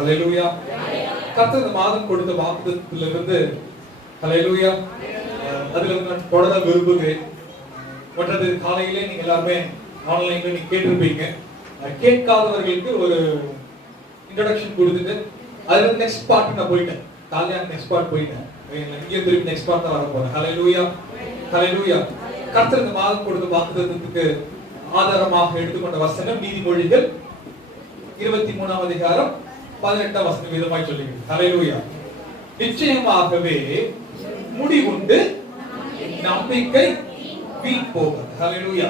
ஹல்லேலூயா. கர்த்தர் இந்த மாதம் கொடுத்த வாக்குத்தத்தத்திலிருந்து ஹல்லேலூயா அதுல நான் தொடர விரும்புகிறேன். மற்றது காலையிலே நீங்க எல்லாருமே ஆன்லைன்ல நீங்க கேட்டிருப்பீங்க. கேட்காதவர்களுக்கு ஒரு இன்ட்ரோடக்ஷன் கொடுத்துட்டு அதுல நெக்ஸ்ட் பார்ட் நான் போயிட்டேன். காலையில நெக்ஸ்ட் பார்ட் போயிட்டேன். இங்கே திருப்பி நெக்ஸ்ட் பார்ட் தான் வர போறேன். ஹல்லேலூயா ஹல்லேலூயா. கர்த்தர் இந்த மாதம் கொடுத்த வாக்குத்தத்தத்துக்கு ஆதாரமாக எடுத்துக்கொண்ட வசனம் நீதிமொழிகள் 23ஆம் அதிகாரம் 18ஆம் வசனம் விதமாய் சொல்லுகிறது. ஹல்லேலூயா. நிச்சயமாகவே முடிவுண்டு நம்பிக்கை வீண் போகாது. ஹல்லேலூயா.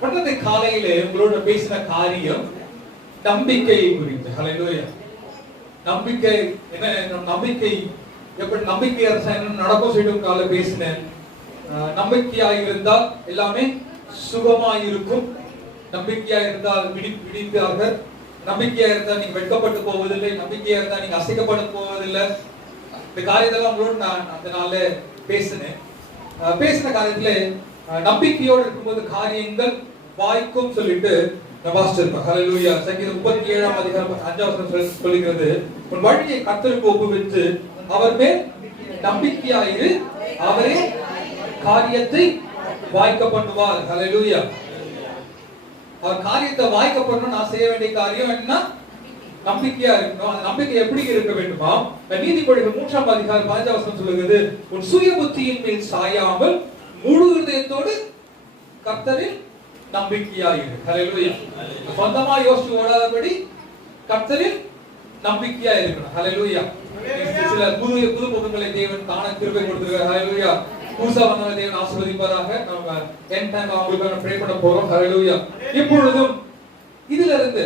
மற்றதை காலையிலே உங்களோட பேசின காரியம் நம்பிக்கையை குறித்து. ஹல்லேலூயா. நம்பிக்கை என்ன, நம்பிக்கை எப்படி நம்பிக்கை என்ன நடக்கும் சொல்லிட்டு காலை பேசினேன். நம்பிக்கையாக இருந்தால் எல்லாமே சுகமாய் இருக்கும். நம்பிக்கையா இருந்தால் விடிப்பாக. நம்பிக்கையா இருந்தால் நீங்க வெட்கப்பட்டு போவதில்லை. நம்பிக்கையா இருந்தால் நீங்க அசைக்கப்பட போவதில்லை. இந்த காரியத்தெல்லாம் உங்களோட நான் அந்த நாள்ல பேசின காரியத்துல நம்பிக்கையோடு இருக்கும்போது காரியங்கள் வாய்க்கும் சொல்லிட்டு நான் வாசிச்சிருப்பேன். ஹல்லேலூயா. சங்கீதம் 37ஆம் அதிகாரம் 5ஆம் வசனம் சொல்லுகிறது, உன் வழியை கர்த்தருக்கு ஒப்புவித்து அவர் மேல் நம்பிக்கையாயிரு, அவரே காரியத்தை வாய்க்க பண்ணுவார். ஹல்லேலூயா. அவர் காரியத்தை வாய்க்க பண்ணணும். நான் செய்ய வேண்டிய காரியம் என்ன? நம்பிக்கையா இருக்கணும். அந்த நம்பிக்கை எப்படி இருக்க வேண்டுமா? நீதிமொழிகள் 3ஆம் அதிகாரம் 15ஆம் வசனம் சொல்லுகிறது, உன் சுய புத்தியின் மேல் சாயாமல் முழு இதயத்தோடு கர்த்தரில் நம்பிக்கையாயிரு. ஹல்லேலூயா. சொந்தமா யோசிச்சு ஓடாதபடி கர்த்தரில் நம்பிக்கையா இருக்கணும். ஹல்லேலூயா. சில புது முகங்களை தேவன் காண கிருபை கொடுத்திருக்கிறார். ஹல்லேலூயா. புதுசா வந்தவங்க தேவன் ஆசீர்வதிப்பாராக. நம்ம எண்ட் டைம் அவங்களுக்கு ப்ரே பண்ண போறோம். ஹல்லேலூயா. இப்பொழுதும் இதுல இருந்து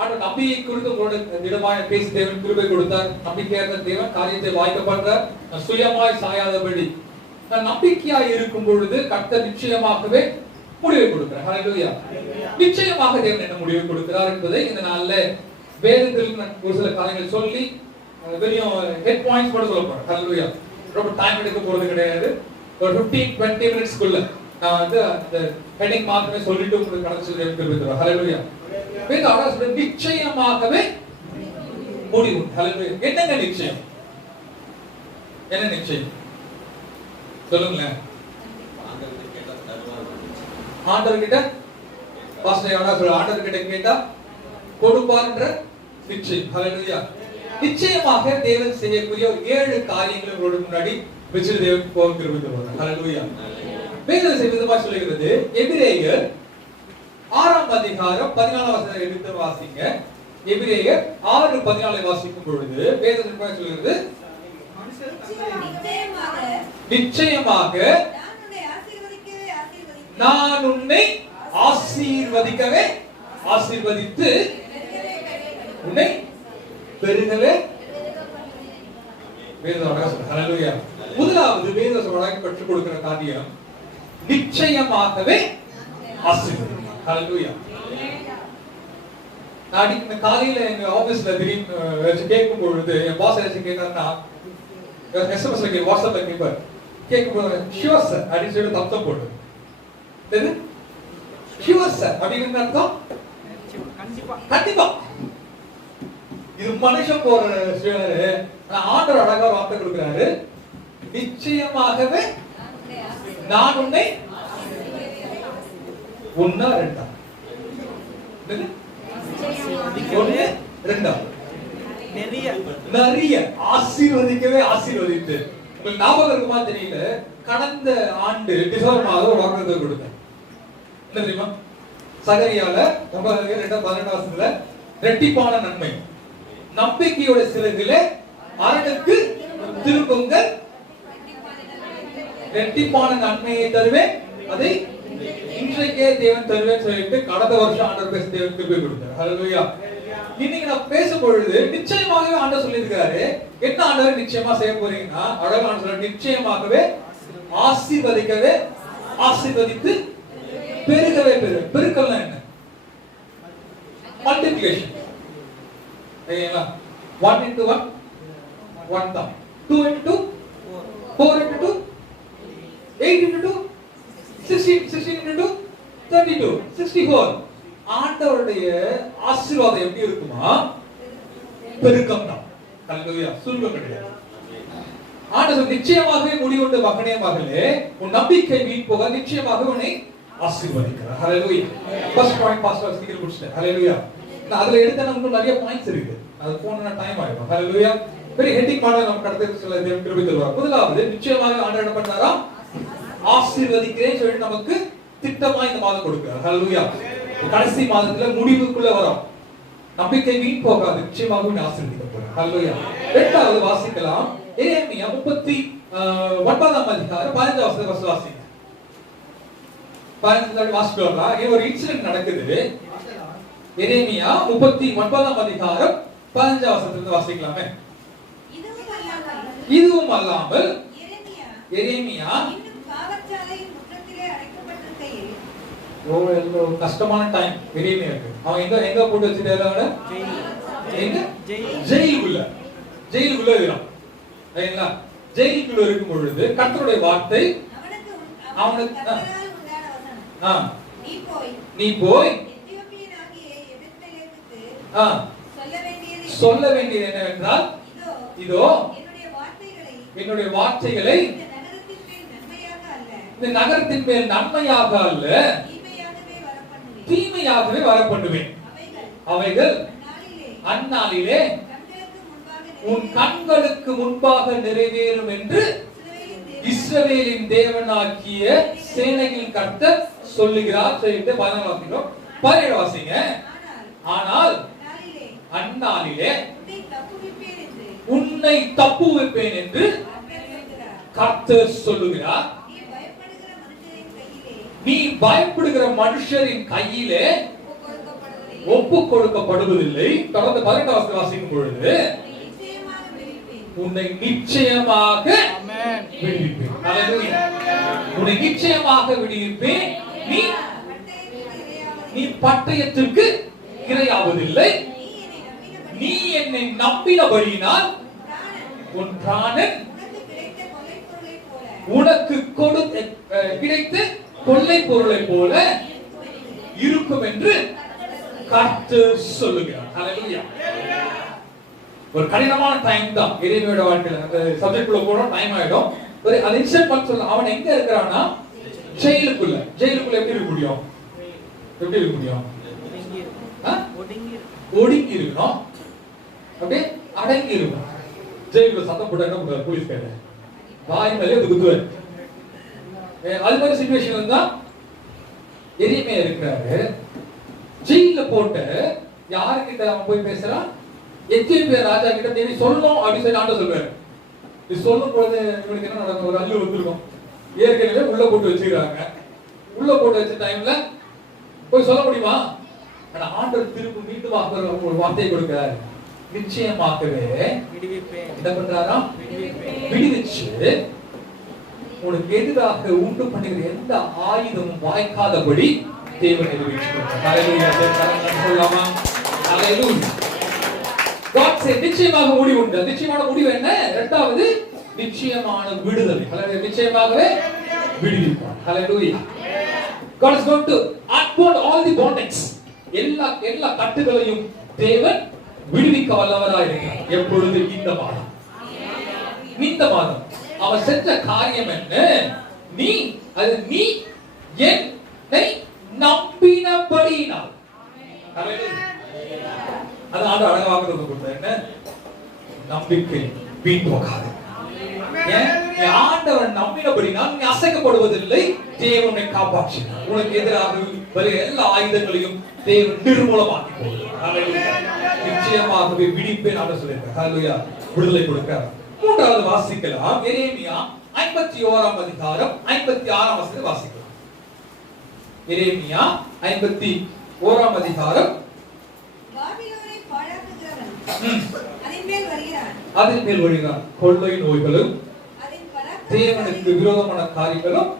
ஆண்டவர் நம்பிக்கை குறித்து உங்களோட திடமாய் பேசி தேவன் கிருபை கொடுத்தார். நம்பிக்கையா இருந்த தேவன் காரியத்தை வாய்க்க பண்றார். சுயமாய் சாயாதபடி நான் நம்பிக்கையாய் இருக்கும் பொழுது கர்த்தர் நிச்சயமாகவே முடிவை கொடுக்கிறார். ஹல்லேலூயா. நிச்சயமாக தேவன் என்ன முடிவை கொடுக்கிறார் என்பதை இந்த நாள்ல வேதத்தில் ஒரு சில காரியங்களை சொல்லி வெறும் ஹெட் பாயிண்ட்ஸ் கூட சொல்ல போறேன். ஹல்லேலூயா. ரொம்ப டைம் எடுக்க போறது கிடையாது. ஒரு 15-20 மினிட்ஸ்க்குள்ள நான் வந்து அந்த ஹெட்டிங் மாத்திரமே சொல்லிட்டு உங்களுக்கு கடந்து சொல்லிடுறேன். ஹல்லேலூயா. வேதம் அழகா சொல்லுது, நிச்சயமாகவே முடிவு. ஹல்லேலூயா. என்னங்க நிச்சயம்? என்ன நிச்சயம் சொல்லுங்களேன். ஆண்டவர் கிட்ட பாஸ்டர் அழகா சொல்ற, ஆண்டவர் கிட்ட கேட்டா கொடுப்பார்ன்ற நிச்சயம். ஹல்லேலூயா. நிச்சயமாக தேவன் செய்யக்கூடிய ஒரு 7 காரியங்களை உங்களோட முன்னாடி வச்சிட்டு தேவன் போக கிருபை தருவார். ஹல்லேலூயா. வேதம் விதமா சொல்லுகிறது. எபிரேயர் 6ஆம் அதிகாரம் 14ஆம் வசனத்தை எடுத்து வாசிங்க. எபிரேயர் 6:14 வாசிக்கும் பொழுது வேதம் என்ன சொல்லுகிறது? நிச்சயமாக நான் உன்னை ஆசீர்வதிக்கவே ஆசீர்வதித்து உன்னை பெருகவே. ஹல்லேலூயா. முதலாவது வேத சொல்றாங்க கற்றுக் கொடுக்கிற காரியம் நிச்சயமாகவே ஆசீர்வதிக்கும். ஹல்லேலூயா. நான் இந்த காலையில எங்க ஆபீஸ்ல திடீர்னு கேட்கும் பொழுது என் பாஸ் ஏதாச்சும் கேட்டாருன்னா எஸ்எம்எஸ்ல வாட்ஸ்அப்ல கேட்பார். கேட்கும்போது ஷியோர் சார் அப்படின்னு சொல்லி தப்தம் போட்டு ஷியோர் சார் அப்படின்னு அர்த்தம் கண்டிப்பா. இது மனுஷன் போற சூழலு. ஆண்டவர் அழகா வார்த்தை கொடுக்கிறாரு. நிச்சயமாகவே நான் உன்னை ஒன்னா ரெண்டா ஒன்னு ரெண்டா நிறைய ஆசீர்வதிக்கவே ஆசீர்வதித்து. உங்களுக்கு ஞாபகம் இருக்குமா தெரியல, கடந்த ஆண்டு டிசம்பர் மாதம் ஒரு வாக்குத்தத்தம் கொடுத்தேன். என்ன தெரியுமா? சகரியால 9:12 ரெட்டிப்பான நன்மை, நம்பிக்கையோட சிறகுகளே அரணுக்கு திரும்புங்கள், ரெட்டிப்பான நன்மையை தருவேன், அதை இன்றைக்கே தேவன் தருவேன் சொல்லிட்டு கடந்த வருஷம் ஆண்டவர் பேச தேவன் கிருபை கொடுத்தார். ஹல்லேலூயா. இன்னைக்கு நான் பேசும் பொழுது நிச்சயமாகவே ஆண்டவர் சொல்லியிருக்காரு. என்ன ஆண்டவர் நிச்சயமா செய்ய போறீங்கன்னா அழகான சொல்ற, நிச்சயமாகவே ஆசீர்வதிக்கவே ஆசீர்வதித்து பெருகவே பெரு. பெருக்கல்னா என்ன? மல்டிப்ளிகேஷன். சரிங்களா? 1 into 1 1 தான். 2 into 2 4 into 2 8 into 2 16 into 2 32 64. ஆண்டவருடைய ஆசீர்வாதம் எப்படி இருக்குமா? பெருக்கம் தான். ஹல்லேலூயா. சுருக்கம் கிடையாது. ஆண்டவர் நிச்சயமாகவே முடிவுண்டு மகனே மகளே, உன் நம்பிக்கை வீண் போக நிச்சயமாக உன்னை ஆசீர்வதிக்கிறார். ஹல்லேலூயா. ஃபர்ஸ்ட் பாயிண்ட் பாஸ்டர் சீக்கிரம் முடிச்சிட்டேன். ஹல்லேலூயா. நான் அதுல எடுத்த நமக்கு நிறைய பாயிண்ட்ஸ் இருக்கு. அது போனா டைம் ஆயிடும். ஹல்லேலூயா. வெரி ஹெட்டிங் மாடல் நம்ம கடந்து சில திருப்பி தருவார். முதலாவது நிச்சயமாக ஆண்டவர் என்ன பண்ணாரா? ஆசீர்வதிக்கிறேன்னு சொல்லி நமக்கு திட்டமா இந்த மாதம் கொடுக்கிறார். ஹல்லேலூயா. கடைசி மாதத்துல முடிவுக்குள்ள வரோம். நம்பிக்கை வீண் போகாது, நிச்சயமாக ஆசீர்வதிக்க போறார். ஹல்லேலூயா. இரண்டாவது வாசிக்கலாம் எரேமியா 39ஆம் அதிகாரம் 15வது வசனம் வாசிங்க. 15 வாசிக்கலாம். இங்க ஒரு இன்சிடென்ட் நடக்குது. எரேமியா 39ஆம் அதிகாரம் 15வது வசனத்துல வாசிக்கலாமே. இதுவும் அல்லாமல் எரேமியா காவற்சாலையின் முற்றத்திலே அடைக்கப்பட்டிருக்கையில் எவ்வளவு கஷ்டமான டைம் எரேமியாக்கு. அவன் எங்க போட்டு வச்சிட்டாரு? எங்க? ஜெயிலுக்குள்ள. ஜெயிலுக்குள்ள இருக்கான். சரிங்களா? ஜெயிலுக்குள்ள இருக்கும் பொழுது கர்த்தருடைய வார்த்தை அவனுக்கு நீ போய் சொல்ல வேண்டியது என்னவென்றால், இதோ என்னுடைய வார்த்தைகளை இந்த நகரத்தின் மேல் நன்மையாக அல்ல தீமையாகவே வரப்பண்ணுவேன். அவைகள் அந்நாளிலே உன் கண்களுக்கு முன்பாக நிறைவேறும் என்று இஸ்ரவேலின் தேவனாகிய சேனைகளின் கர்த்தர் சொல்லுகிறார். சொல்லிட்டு 17 வாசிங்க. ஆனால் அந்நாளிலே உன்னை தப்புவிப்பேன் என்று கர்த்தர் சொல்லுகிறார். நீ பயப்படுகிற மனுஷரின் கையிலே ஒப்பு கொடுக்கப்படுவதில்லை. தொடர்ந்து 18 வசனம் வாசிக்கும் பொழுது உன்னை நிச்சயமாக விடுவிப்பேன். ஹல்லேலூயா. உன்னை நிச்சயமாக விடுவிப்பேன். நீ பட்டயத்திற்கு இரையாவதில்லை. நீ என்னை நம்பினபடியினால் உன் பிராணன் உனக்கு கிடைத்த கொள்ளை பொருளை போல இருக்கும் என்று கர்த்தர் சொல்லுகிறார். ஹல்லேலூயா. ஒரு கடினமான டைம் தான் எரேமியாவோட வாழ்க்கையில. அந்த சப்ஜெக்ட்குள்ள போற டைம் ஆயிடும். ஒரு அது இன்செர்ட் பண்ண சொல்ல. அவன் எங்க இருக்கறானா? ஜெயிலுக்குள்ள. ஜெயிலுக்குள்ள எப்படி இருக்க முடியும்? எப்படி இருக்க முடியும்? ஒடுங்கி இருக்கணும். அப்படியே அடங்கி இருக்கணும். ஜெயிலுக்குள்ள சத்தம் போட்டா என்ன பண்ணுவார் போலீஸ் கையில? வாய் மேலே குத்துவார். அது மாதிரி சிச்சுவேஷன் தான் எரேமியா இருக்கிறாரு. ஜெயில போட்டு யாருக்கிட்ட அவன் போய் பேசுறான்? எத்தியோப்பியா ராஜா கிட்ட தேடி சொல்லணும் அப்படின்னு சொல்லி ஆண்டவர் சொல்றாரு. இது சொல்லும் பொழுது இவனுக்கு என்ன நடக்கும்? ஒரு அள்ளு வந்துருக்கும். ஏற்கனவே உள்ள போட்டு வச்சுக்கிறாங்க. உள்ள போட்டு வச்ச டைம்ல போய் சொல்ல முடியுமா? ஆனா ஆண்டவர் திரும்ப மீண்டும் ஒரு வார்த்தையை கொடுக்கிறார். நிச்சயமாகவே விடுவிப்பேன். என்ன பண்றாராம்? விடுவிச்சு உனக்கு எதிராக உண்டு பண்ணுகிற எந்த ஆயுதமும் வாய்க்காதபடி தேவனை விடுவிச்சுட்டார். ஹல்லேலூயா. சொல்லலாமா? ஹல்லேலூயா. God said நிச்சயமாக முடிவு உண்டு. நிச்சயமான முடிவு என்ன? இரண்டாவது நிச்சயமான விடுதலை. ஹல்லேலூயா. நிச்சயமாகவே விடுவிப்பார். ஹல்லேலூயா. God is going to unbond all the bondage. எல்லா கட்டுகளையும் தேவன் விடுவிக்க வல்லவராய் இருக்கிறார். எப்பொழுது? இந்த மாதம். இந்த மாதம் அவன் செஞ்ச காரியம் என்ன? நீ என்னை நம்பினபடியினால். அது ஆண்டவர் அழகாக கொடுத்தார். என்ன? நம்பிக்கை வீண் போகாது. ஆண்டவர் நம்பினபடினால் நீ அசைக்கப்படுவதில்லை. தேவனை காப்பாற்றினார். உனக்கு எதிராக வருகிற எல்லா ஆயுதங்களையும் தேவன் நிர்மூலமாக்கி போடுகிறார். நிச்சயமாகவே விடுவிப்பேன் என்று சொல்லியிருக்கார். ஹல்லேலூயா. விடுதலை கொடுக்கிறார். மூன்றாவது வாசிக்கலாம். எரேமியா 51ஆம் அதிகாரம் 56ஆம் வசனத்தை வாசிக்கலாம். எரேமியா 51ஆம் அதிகாரம். பாபிலோனை பாழாக்குகிறவன் அதின் மேல் வருகிறான். கொள்ளை நோய்களும் தேவனுக்கு விரோதமான காரியங்களும்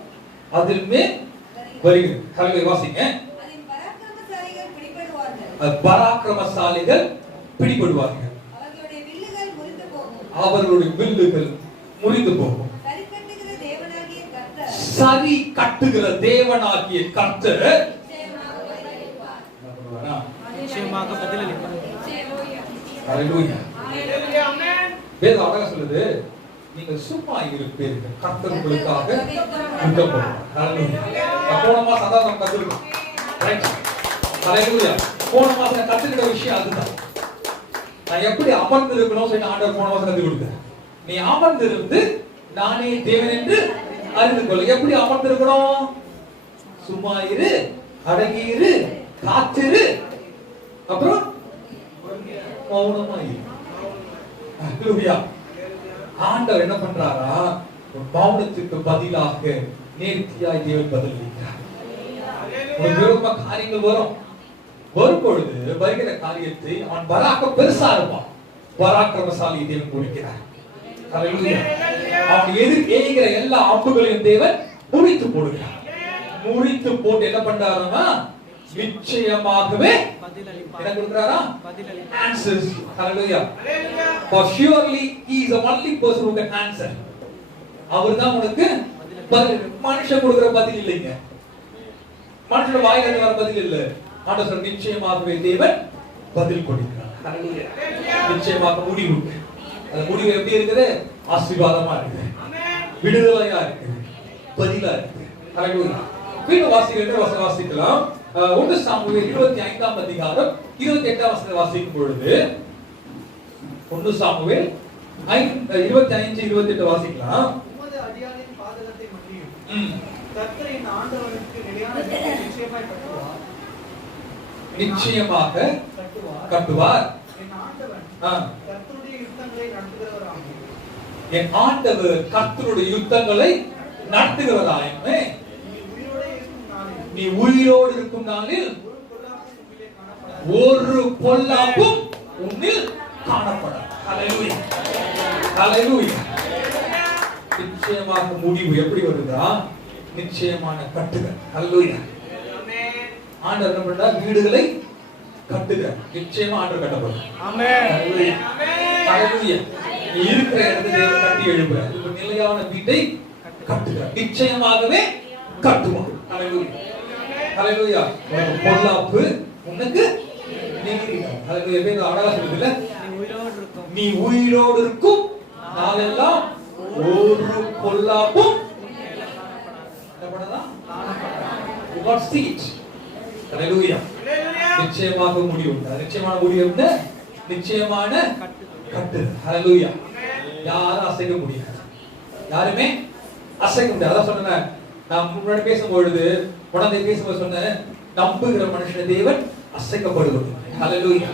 அதில் மேல் வருகிறது. ஹல்லேலூயா. வாசிங்க. பராக்கிரமசாலிகள் பிடிபடுவார்கள். அவர்களுடைய வில்லுகள் முறிந்து போகும். சரி கட்டுகிற தேவனாகிய கர்த்தர் நிச்சயமாக பதிலளிப்பார். ஹalleluya. வேதம் அழகா சொல்லுது, நீங்கள் சும்மா இருப்பீர்கள், கர்த்தர் உங்களுக்காக யுத்தம் பண்ணுவார். ஹalleluya. போன மாசம் அதான் நம்ம கத்துக்கிட்டோம். ரைட். ஹalleluya. போன மாசம் கத்துக்கிட்ட விஷயம் அதுதான். நான் எப்படி அமர்ந்து இருக்கணும் சொல்லி ஆண்டவர் போன மாசம் கத்து கொடுத்தார். நீ அமர்ந்து இருந்து நானே தேவன் என்று அறிந்து கொள்ள. எப்படி அமர்ந்து இருக்கணும்? சும்மா இரு, அடங்கி இரு, காத்திரு, அப்புறம் மௌனமா இரு. ஹalleluya. ஆண்டவர் என்ன பண்றாரா? மௌனத்துக்கு பதிலாக நேர்த்தியாய் தேவன் பதிலளிக்கிறார். ஒரு விருப்ப காரியங்கள் வரும் பொழுது வருகிற காரியத்தை அவன் பராக்க பெருசா இருப்பான். பராக்கிரமசாலி தேவன் கொடுக்கிறார். ஹalleluya. அவன் எதிர்க்கிற எல்லா அம்புகளையும் தேவன் முறித்து போடுகிறார். முறித்து போட்டு என்ன பண்றாருன்னா நிச்சயமாகவே என்ன கொடுக்கிறாரா? Answers. Hallelujah. For surely he is the only person who can answer. அவர்தான் உனக்கு பதில். மனுஷன் கொடுக்கிற பதில் இல்லைங்க. மனுஷனோட வாயில இருந்து வர பதில் இல்ல. ஆண்டவர் நிச்சயமாகவே தேவன் பதில் கொடுக்கிறார். Hallelujah. நிச்சயமாக முடிவு. அந்த முடிவு எப்படி இருக்குது? ஆசீர்வாதமா இருக்குது. விடுதலையா இருக்குது. பதிலா இருக்குது. Hallelujah. வீட்டு வாசிகள் வாசிக்கலாம். 1 சாமுவேல் 25ஆம் அதிகாரம் 28ஆம் வசனம் வாசிக்கும் பொழுது 1 சாமுவேல் 25 28 வாசிக்கலாம். உமது அடியாரின் பாதகத்தை மன்னியும். கர்த்தர் என் ஆண்டவனுக்கு நிலையான நிச்சயமாய் கட்டுவார். நிச்சயமாக கட்டுவார். என் ஆண்டவன் கர்த்தருடைய யுத்தங்களை நடத்துகிறவராகும். என் ஆண்டவர் கர்த்தருடைய யுத்தங்களை நடத்துகிறவராயுமே. நீ உயிரோடு இருக்கும் நாளில் ஒரு பொல்லாப்பும் உன்னில் காணப்படாது. ஹalleluya. ஹalleluya. நிச்சயமாக முடிவு எப்படி வருதா? நிச்சயமான கட்டுகள். ஹalleluya. ஆண்டவர் என்ன பண்றார்? வீடுகளை கட்டுகிறார். நிச்சயமா ஆண்டவர் கட்டப்படும். ஆமென். ஹalleluya. ஹalleluya. நீ இருக்கிற இடத்தை தேவன் கட்டி எழுப்புறார். ஒரு நிலையான வீட்டை கட்டுகிறார். நிச்சயமாகவே கட்டுவார். ஹalleluya. ஹalleluya. உனக்கு பொல்லாப்பு உனக்கு நீங்கிடும். ஹalleluya. வேத அழகா சொல்லுதுல, நீ உயிரோடு இருக்கும் நாளெல்லாம் ஒரு பொல்லாப்பும் என்ன பண்ணதா? You got see it. ஹalleluya. நிச்சயமாக முடிவு உண்டு. நிச்சயமான முடிவு என்ன? நிச்சயமான கட்டு. ஹalleluya. யாரும் அசைக்க முடியாது. யாருமே அசைக்க முடியாது. அதான் சொன்னேன் நான் முன்னாடி பேசும்பொழுது உடனே பேசும்போது சொன்னேன், நம்புகிற மனுஷனை தேவன் அசைக்கப்படுவது. ஹalleluya.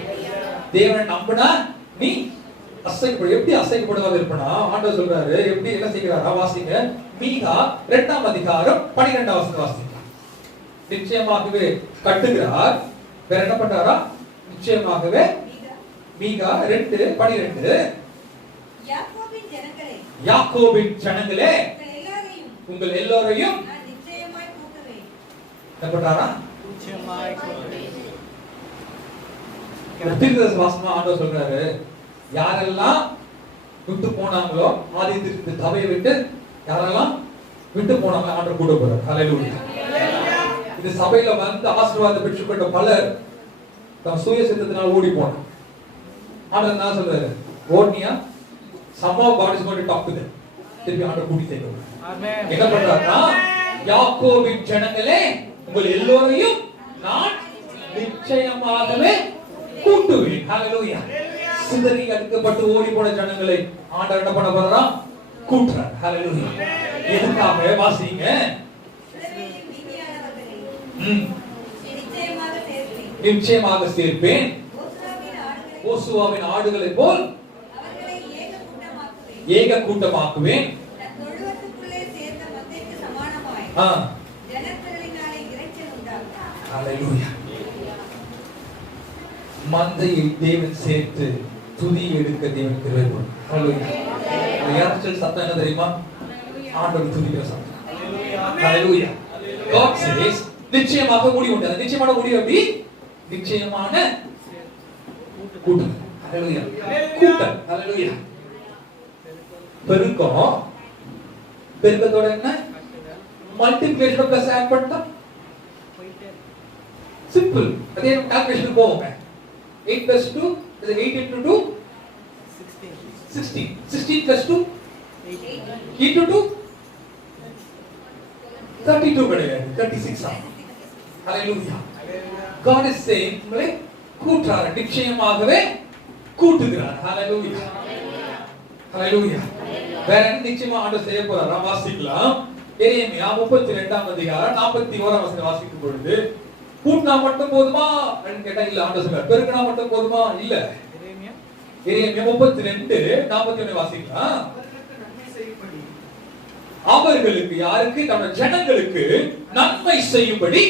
தேவனை நம்பினா நீ அசைக்கப்படு. எப்படி அசைக்கப்படுவாக இருப்பனா? ஆண்டவர் சொல்றாரு எப்படி என்ன செய்கிறாரா? வாசிங்க. மீகா 2ஆம் அதிகாரம் 12ஆம் வசனம் வாசிங்க. நிச்சயமாகவே கட்டுகிறார். வேற என்ன பண்றாரா? நிச்சயமாகவே மீகா 2:12 யாக்கோபின் ஜனங்களே உங்கள் எல்லோரையும் என்ன பண்றாரா? தீர்க்கதரிசி வாசமா ஆண்டவர் சொல்றாரு, யாரெல்லாம் விட்டு போனாங்களோ ஆதித்திற்கு சபையை விட்டு யாரெல்லாம் விட்டு போனாங்க ஆண்டவர் கூட போறார். ஹalleluya. இந்த சபையில வந்து ஆசீர்வாதம் பெற்றுக்கொண்ட பலர் தம் சுய சித்தத்தினால் ஓடி போனாங்க. ஆண்டவர் என்ன சொல்றாரு? ஓடியா somehow God is going to talk to them. திருப்பி ஆண்டவர் கூட்டி சேர்க்கிறார். ஆமென். என்ன பண்றாருன்னா, யாக்கோபின் ஜனங்களே உங்கள் எல்லோரையும் நான் நிச்சயமாகவே கூட்டுவேன். ஹalleluya. சிதறி அடிக்கப்பட்டு ஓடி போன ஜனங்களை ஆண்டவர் என்ன பண்ண போறாரா? கூட்டுறார். ஹalleluya. எதுக்காக? வாசிங்க. நிச்சயமாக சேர்ப்பேன். யோசுவாவின் ஆடுகளை போல் ஏக கூட்டமாக்குவேன். ஹalleluya. மந்தையை தேவன் சேர்த்து துதி எடுக்க தேவன் கிருபை கொடு. ஹalleluya. யார்ச்சல் சத்தம் என்ன தெரியுமா? ஆண்டவர் துதிக்கிற சத்தம். ஹalleluya. God says நிச்சயமாக முடிவு உண்டு. நிச்சயமான முடிவு எப்படி? நிச்சயமான கூட்டம். ஹalleluya. கூட்டம். ஹalleluya. பெருக்கம். பெருக்கத்தோட என்ன? மல்டிப்ளிகேஷன் பிளஸ் ஆட் பண்ணா சிம்பிள். அதே கால்குலேஷன் போவோங்க. 8 + 2 Is it 8 into 2? 16. 16 plus 2? 8 into 2? 32 கிடையாது, 36 ஆகும். Hallelujah. God is saying, உங்களை கூட்டுறார், நிச்சயமாகவே கூட்டுகிறார். Hallelujah. Hallelujah. வேற என்ன நிச்சயமா ஆண்டவர் செய்ய போறாரா? வாசிக்கலாம். எரேமியா 32ஆம் அதிகாரம் 41ஆம் வசனம் வாசிக்கும் பொழுது, கூட்டினா மட்டும் போதுமா அப்படின்னு கேட்டா இல்ல, ஆண்டவர் சொல்றார் பெருக்கினா மட்டும் போதுமா இல்ல. எரேமியா 32:41 வாசிக்கலாம். அவர்களுக்கு, யாருக்கு? நம்ம ஜனங்களுக்கு நன்மை செய்யும்படி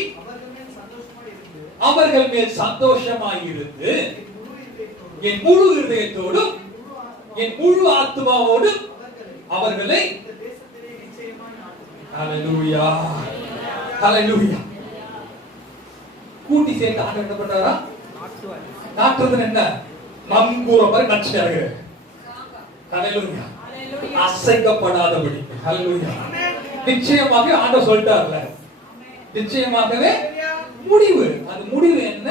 அவர்கள் மேல் சந்தோஷமாய் இருந்து என் முழு இதயத்தோடும் என் முழு ஆத்துமாவோடும் அவர்களை ஹalleluya ஹalleluya கூட்டி சேர்த்து ஆண்டவர் என்ன பண்றாரா? நாட்டுறது என்ன? நங்கூர மாதிரி நட்சறாங்க. ஹalleluya அசைக்கப்படாதபடி. ஹalleluya நிச்சயமாக ஆண்டவர் சொல்லிட்டார்ல, நிச்சயமாகவே முடிவு. அது முடிவு என்ன?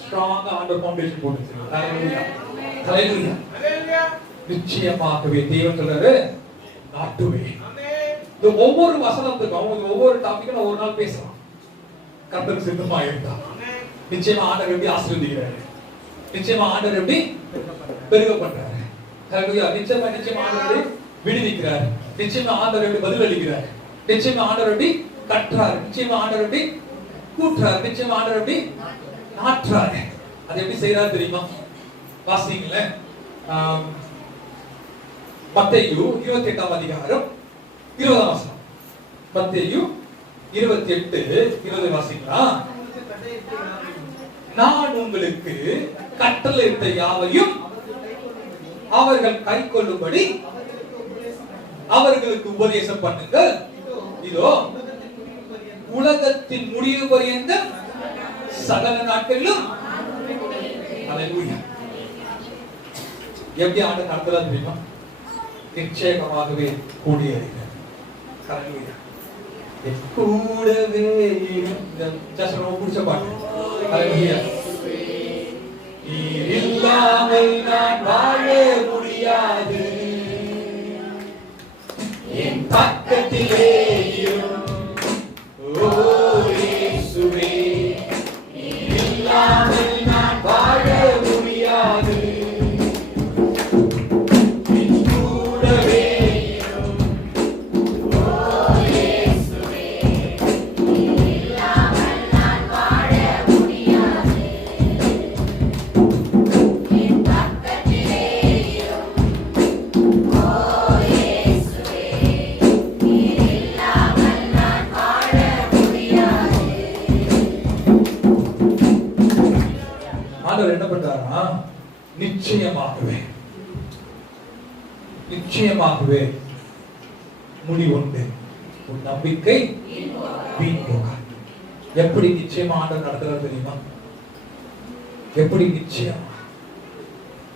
ஸ்ட்ராங்கா ஆண்டவர் ஃபவுண்டேஷன் போட்டுச்சு. ஹalleluya ஹalleluya நிச்சயமாகவே தேவன் சொல்றாரு நாட்டுவே. இந்த ஒவ்வொரு வசனத்துக்கும் ஒவ்வொரு டாபிக்கும் ஒரு நாள் பேசலாம். கர்த்தர் சித்தமா இருந்தா நிச்சயமா ஆண்டவர் எப்படி ஆசீர்வதிக்கிறாரு, நிச்சயமா ஆண்டவர் எப்படி பெருக பண்றாரு. ஹalleluya நிச்சயமா ஆண்டவர் விடுவிக்கிறார், நிச்சயமா ஆண்டவர் எப்படி பதில் அளிக்கிறார், நிச்சயமா ஆண்டவர் எப்படி கட்டுறார், நிச்சயமா ஆண்டவர் எப்படி கூட்டுறார், நிச்சயமா ஆண்டவர் எப்படி நாட்டுறாரு. அது எப்படி செய்யறாரு தெரியுமா? வாசிங்களே, மத்தேயு 28ஆம் அதிகாரம் 20ஆம் வசனம். மத்தேயு 28:20 வாசிக்கலாம். நான் உங்களுக்கு கட்டளையிட்ட யாவையும் அவர்கள் கைக்கொள்ளும்படி அவர்களுக்கு உபதேசம் பண்ணுங்கள். இதோ உலகத்தின் முடிவு பரியந்தம் சகல நாட்களிலும். ஹalleluya எப்படி ஆண்டவர் நடத்துறார் தெரியுமா? நிச்சயமாகவே கூடியிருக்கிறார். ஹalleluya கூடவே இருந்த ஜஸ்ட் புடிச்ச பாட்டு. ஹalleluya நீர் இல்லாமல் நான் வாழ முடியாது, என் பக்கத்திலே இரும் ஓ இயேசுவே, நீர் இல்லாமல் நான் வாழ முடியாது, என் கூடவே இரும் ஓ இயேசுவே, நீர் இல்லாமல் நான் வாழ முடியாது, என் பக்கத்திலே இரும் ஓ இயேசுவே, நீர் இல்லாமல் நான் வாழ முடியாது. ஆண்டவர் என்ன பண்றாரா? நிச்சயமாகவே முடிவுண்டு உன் நம்பிக்கை வீண் போகாது. எப்படி நிச்சயமா ஆண்டவர் நடத்துறாரு தெரியுமா? எப்படி நிச்சயமா,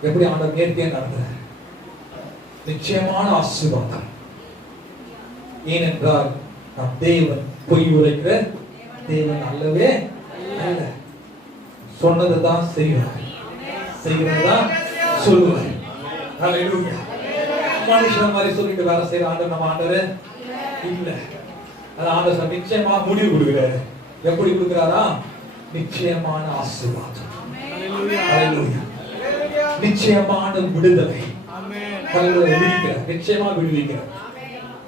எப்படி ஆண்டவர் நேர்த்தியா நடத்துறாரு? நிச்சயமான ஆசீர்வாதம். ஏனென்றால் நம் தேவன் பொய் உரைக்கிற தேவன் அல்லவே அல்ல. சொன்னதுதான் செய்வார், செய்கிறதுதான் சொல்லுவார். ஹalleluya மனுஷன் மாதிரி சொல்லிட்டு வேலை செய்யற ஆண்டவர் நம்ம ஆண்டவர் இல்ல. அது ஆண்டவர் நிச்சயமா முடிவு கொடுக்கிறாரு. எப்படி கொடுக்கிறாரா? நிச்சயமான ஆசீர்வாதம். ஹalleluya நிச்சயமான விடுதலை. ஹalleluya விடுவிக்கிறார், நிச்சயமா விடுவிக்கிறார்,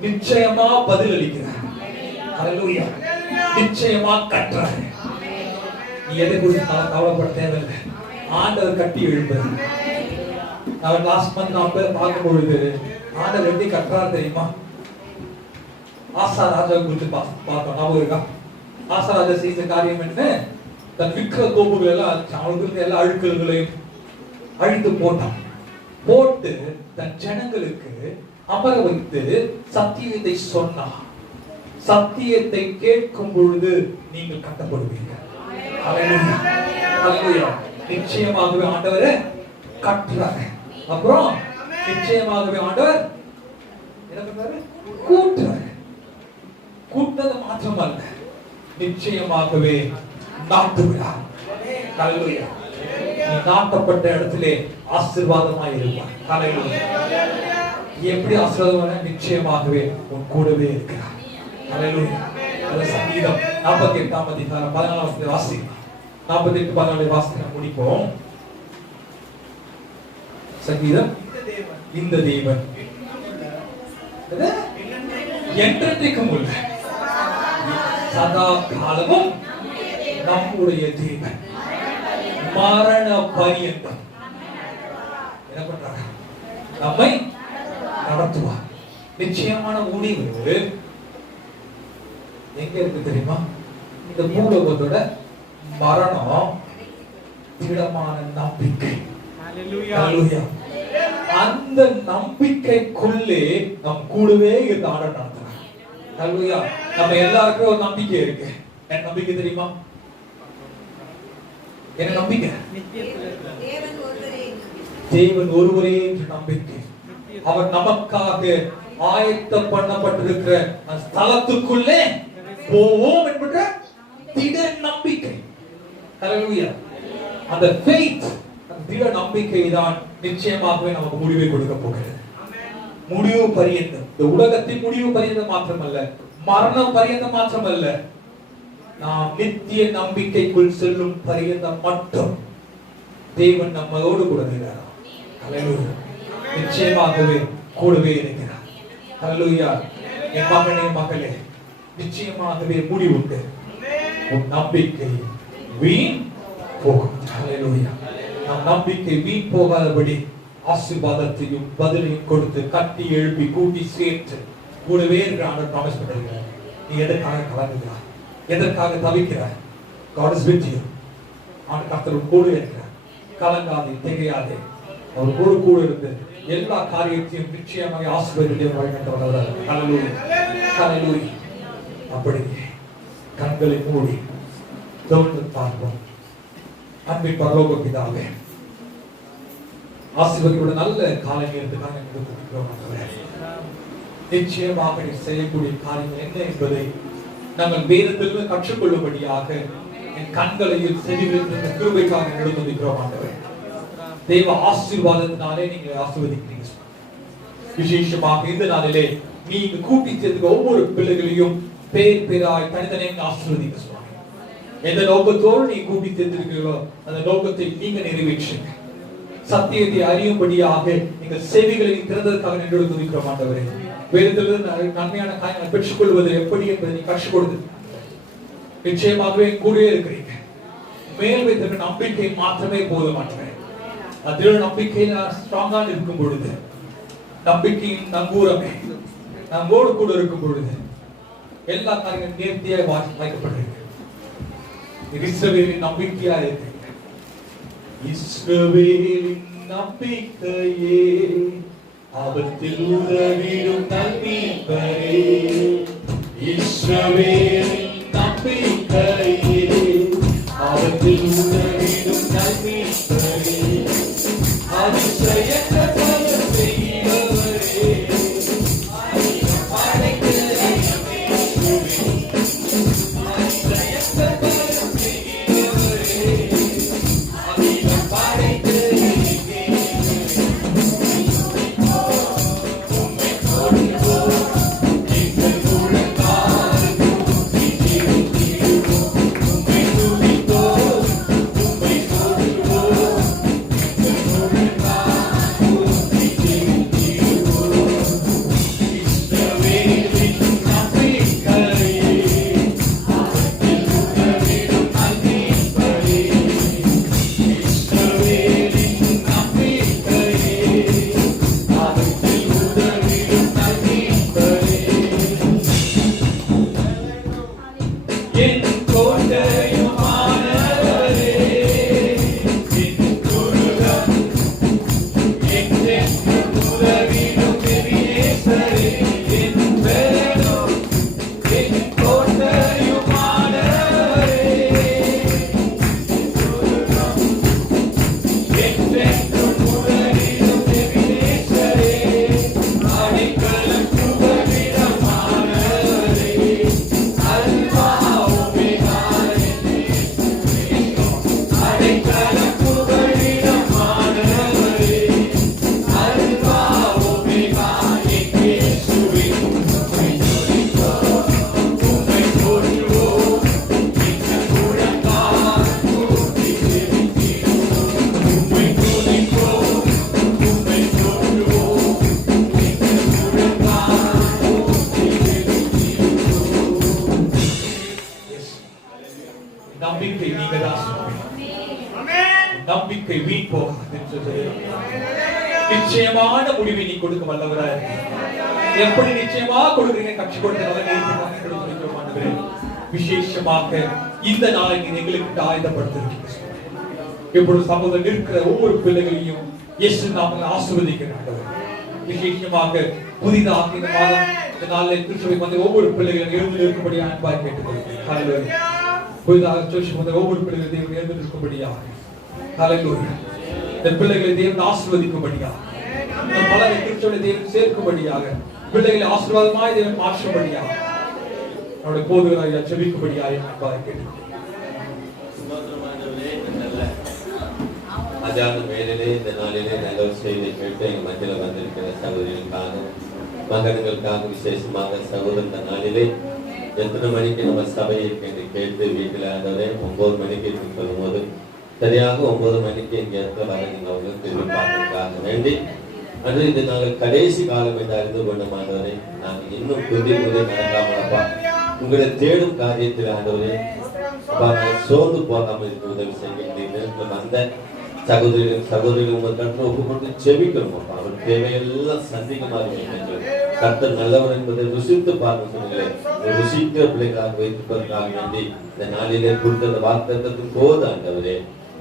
நிச்சயமா பதில் அளிக்கிறார். ஹalleluya நிச்சயமா கட்டுறார். நீ எதை குறித்து கவலைப்பட தேவையில்லை, ஆண்டவர் கட்டி எழுப்பார். நான் லாஸ்ட் மந்த் நான் பார்க்கும் பொழுது ஆண்டவர் எப்படி கட்டுறாரு தெரியுமா? ஆசா ராஜா குறித்து பார்த்தோம். ஞாபகம் இருக்கா? ஆசா ராஜா செய்த காரியம் என்ன? தன் விக்கிர தோப்புகள் எல்லாம் அவங்களுக்கு எல்லா அழுக்கல்களையும் அழித்து போட்டான். போட்டு தன் ஜனங்களுக்கு அமர வைத்து சத்தியத்தை சொன்னான். சத்தியத்தை கேட்கும் பொழுது நீங்கள் கட்டப்படுவீர்கள். ஹalleluya ஹalleluya நிச்சயமாகவே ஆண்டவரே கட்டுறாரு. அப்புறம் நிச்சயமாகவே ஆண்டவர் என்ன பண்றாரு? கூட்டுறாரு. கூட்டது மாத்திரமல்ல, நிச்சயமாகவே நாட்டுகிறார். ஹalleluya நீ நாட்டப்பட்ட இடத்திலே ஆசீர்வாதமாய் இருப்பாய். ஹல்லேலூயா. எப்படி ஆசீர்வாதமான? நிச்சயமாகவே உன் கூடவே இருக்கிறார். ஹல்லேலூயா. அது சங்கீதம் 48ஆம் அதிகாரம் 14ஆம் வசனத்தை வாசிக்கலாம். 48:14 வாசிக்க முடிப்போம். சங்கீதம், இந்த தேவன் என்றென்றைக்கும் உள்ள சதா காலமும் நம்முடைய தேவன் மரண பரியந்தம் என்ன பண்றாங்க? நம்மை நடத்துவார். நிச்சயமான முடிவு எங்க இருக்கு தெரியுமா? இந்த பூலோகத்தோட மரணம் திடமான நம்பிக்கை. ஹல்லேலூயா. அந்த நம்பிக்கைக்குள்ளே நம் கூடவே இருந்து ஆண்டவர் நடத்துறார். ஹல்லேலூயா. நம்ம எல்லாருக்கும் ஒரு நம்பிக்கை இருக்கு. என்ன நம்பிக்கை தெரியுமா? என்ன நம்பிக்கை? தேவன் ஒருவரே என்ற நம்பிக்கை. அவர் நமக்காக ஆயத்தம் பண்ணப்பட்டிருக்கிற அந்த ஸ்தலத்துக்குள்ளே போவோம் என்கிற திட நம்பிக்கை. ஹல்லேலூயா. அந்த faith, அந்த திட நம்பிக்கை தான் நிச்சயமாகவே நமக்கு முடிவை கொடுக்க போகிறது. முடிவு பரியந்தம், இந்த உலகத்தின் முடிவு பரியந்தம் மாத்திரமல்ல, மரணம் பரியந்தம் மாத்திரமல்ல, நாம் நித்திய நம்பிக்கைக்குள் செல்லும் பரியந்தம் மட்டும் தேவன் நம்மளோடு கூட இருக்கிறார். ஹல்லேலூயா. நிச்சயமாகவே கூடவே இருக்கிறார். ஹல்லேலூயா. என் மகனே, மகளே, நிச்சயமாகவே முடிவுண்டு. உன் நம்பிக்கை வீண் போகும். ஹல்லேலூயா. நம் நம்பிக்கை வீண் போகாதபடி ஆசீர்வாதத்தையும் பதிலையும் கொடுத்து கட்டி எழுப்பி கூட்டி சேர்த்து கூடவே இருக்கிற ஆண்டவர் ப்ராமிஸ் பண்ணிருக்கிறார். நீ எதற்காக கலங்குகிறாய்? எதற்காக தவிக்கிறாய்? God is with you. ஆண்டவர் கர்த்தர் கூட இருக்கிறார். கலங்காதே, திகையாதே. அவர் கூட இருந்து எல்லா காரியத்தையும் நிச்சயமாக ஆசீர்வதித்து வழிநடத்துவார். ஹல்லேலூயா. ஹல்லேலூயா. அப்படி கண்களை மூடி தொடர்ந்து பார்ப்போம். அன்பின் பரலோக பிதாவே, ஆசீர்வதியோட நல்ல காலை நேரத்துக்காக எங்களுக்கு கொடுக்கிறோம். நிச்சயமாக நீ செய்யக்கூடிய காரியங்கள் என்ன என்பதை நாங்கள் வேதத்திலிருந்து கற்றுக்கொள்ளும்படியாக என் கண்களையும் செவிகளையும் கிருபைக்காக எடுத்துக்கிறோம். ஆண்டவரே, தேவ ஆசீர்வாதத்தினாலே நீங்க ஆசீர்வதிக்கிறீங்க. விசேஷமாக இந்த நாளிலே நீங்க கூட்டி சேர்த்துக்க ஒவ்வொரு பிள்ளைகளையும் பேர் பேராய் தனித்தனியாக ஆசீர்வதிக்க சொல்லுவாங்க. எந்த நோக்கத்தோடு நீ கூட்டி சேர்த்திருக்கிறீர்களோ அந்த நோக்கத்தை நீங்க நிறைவேற்றுங்க. சத்தியத்தை அறியும்படியாக நீங்கள் செவிகளை திறந்ததற்காக நின்று துதிக்கிற ஆண்டவரே, வேதத்திலிருந்து நன்மையான காரியங்களை பெற்றுக் கொள்வது எப்படி என்பதை நீ கற்றுக் கொடுத்து நிச்சயமாகவே கூடவே இருக்கிறீங்க. மேல் வைத்திருக்கிற நம்பிக்கை மாத்திரமே போத மாட்டேன். அதில் நம்பிக்கையில் ஸ்ட்ராங்கா இருக்கும் பொழுது, நம்பிக்கையின் நங்கூரமே நம்மோடு கூட இருக்கும் பொழுது எல்லா காரியங்களும் நேர்த்தியாய் வாய்க்கப்பட்டிருக்கு. இஸ்ரவேலின் நம்பிக்கையா இருக்கு. இஸ்ரவேலின் நம்பிக்கையே ஆபத்தில் உதவிடும் நம்பிக்கையே. இஸ்ரவேலின் நம்பிக்கையே ஆபத்தில் உதவிடும் நம்பிக்கையே. அதிசயத்தை பல செய்கிறவரே, வீண் போகாது என்று நிச்சயமான முடிவை நீ கொடுக்க வல்லவராய் இருக்கிறீர். எப்படி நிச்சயமா கொடுக்கிறீங்க கட்சி கொடுத்த விசேஷமாக இந்த நாளை நீ எங்களுக்கு ஆயுதப்படுத்திருக்கீங்க. இப்பொழுது சமூகத்தில் இருக்கிற ஒவ்வொரு பிள்ளைகளையும் இயேசு நாமத்தில் ஆசீர்வதிக்கிறார். விசேஷமாக புதிதாக இந்த மாதம் இந்த நாளில் திருச்சபை வந்து ஒவ்வொரு பிள்ளைகளும் எழுந்து இருக்கும்படி அன்பாய் கேட்டுக்கொள்கிறேன். ஹல்லேலூயா. புதிதாக திருச்சபை வந்து ஒவ்வொரு பிள்ளைகளும் தேவன் எழுந்து இருக்கும்படியாக ஹல்லேலூயா. இந்த பிள்ளைகளை தேவன் ஆசீர்வதிக்கும்படியாக இந்த பலரை திருச்சபை தேவன் சேர்க்கும்படியாக பிள்ளைகளை ஆசீர்வாதமாய் தேவன் மாற்றும்படியாக அவருடைய போதுகளாக ஜெபிக்கும்படியாக அன்பாய் கேட்டுக்கொள்கிறேன். அதாவது வேலையிலே இந்த நாளிலே நல்ல ஒரு செய்தியை கேட்டு எங்கள் மத்தியில் வந்திருக்கிற சகோதரிகளுக்காக மகன்களுக்காக விசேஷமாக சகோதரன் இந்த நாளிலே எத்தனை மணிக்கு நம்ம சபையை கேட்டு வீட்டில் ஆண்டவரே 9 மணிக்கு சொல்லும் போது சரியாக 9 மணிக்கு இங்கே இடத்துல வர நீங்கள் அவங்களுக்கு எதிர்பார்க்கறதுக்காக வேண்டி அது இது நாங்கள் கடைசி காலம் என்று அறிந்து கொண்ட ஆண்டவரே நாங்கள் இன்னும் புதிய நடக்காமலப்பா உங்களை தேடும் காரியத்தில் ஆண்டவரே அப்பா நாங்கள் சோர்ந்து போகாமல் இருக்க உதவி செய்ய வந்த சகோதரிகள் உங்கள் கருத்து ஒப்பு கொண்டு செபிக்கிறோம். அவர் தேவையெல்லாம் சந்திக்குமாறு கர்த்தர் நல்லவர் என்பதை ருசித்து பார்க்க சொன்னீங்களே ருசிக்கிற பிள்ளைகளாக வைத்துப்பதற்காக வேண்டி இந்த நாளிலே கொடுத்த வாக்குத்தத்தத்தின் போது ஆண்டவரே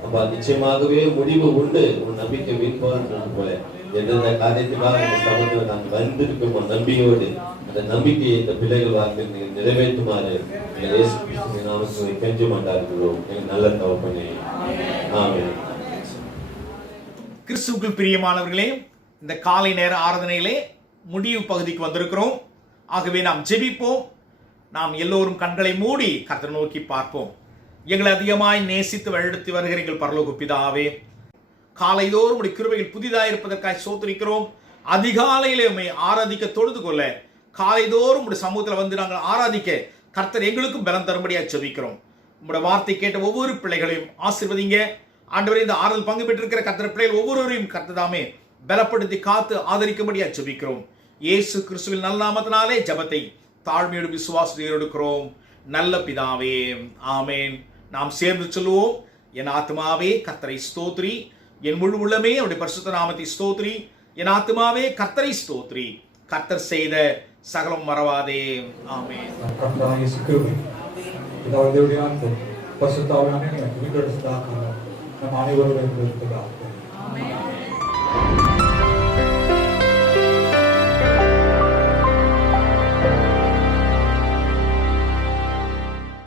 அப்பா நிச்சயமாகவே முடிவு உண்டு. உன் நம்பிக்கை வீண்போது போல எந்தெந்த காரியத்துக்காக இந்த சமூகத்தில் நாங்கள் வந்திருக்கும் நம்பிக்கையோடு அந்த நம்பிக்கையை இந்த பிள்ளைகள் வாக்கில் நீங்கள் நிறைவேற்றுமாறு நாமக்கு கெஞ்ச மாட்டார்களோம். எங்கள் நல்ல தவப்பனே ஆமென். கிறிஸ்துவுக்குள் பிரியமானவர்களே, இந்த காலை நேர ஆராதனையிலே முடிவு பகுதிக்கு வந்திருக்கிறோம். ஆகவே நாம் ஜெபிப்போம். நாம் எல்லோரும் கண்களை மூடி கர்த்தரை நோக்கி பார்ப்போம். எங்களை அதிகமாய் நேசித்து வழிநடத்தி வருகிற எங்கள் பரலோக பிதாவே, காலைதோறும் உடைய கிருபைகள் புதிதாக இருப்பதற்காக சோதரிக்கிறோம். அதிகாலையிலே உம்மை ஆராதிக்க தொழுது கொள்ள காலைதோறும் உடைய சமூகத்தில் வந்து நாங்கள் ஆராதிக்க கர்த்தர் எங்களுக்கும் பலம் தரும்படியாக ஜெபிக்கிறோம். உங்களுடைய வார்த்தை கேட்ட ஒவ்வொரு பிள்ளைகளையும் ஆசீர்வதிங்க ஆண்டவரே. இந்த ஆறுதல் பங்கு பெற்றிருக்கிற கர்த்தர் பிள்ளைகள் ஒவ்வொருவரையும் கர்த்ததாமே பலப்படுத்தி காத்து ஆதரிக்கும்படியா ஜெபிக்கிறோம். இயேசு கிறிஸ்துவின் நல்ல நாமத்தினாலே ஜெபத்தை தாழ்மையோடு விசுவாசத்தோடு எடுக்கிறோம் நல்ல பிதாவே, ஆமென். நாம் சேர்ந்து சொல்லுவோம். என் ஆத்மாவே கர்த்தரை ஸ்தோத்ரி, என் முழு உள்ளமே அவருடைய பரிசுத்த நாமத்தை ஸ்தோத்ரி. என் ஆத்மாவே கர்த்தரை ஸ்தோத்ரி, கர்த்தர் செய்த சகலம் மறவாதே. ஆமென். நம் அனைவரும்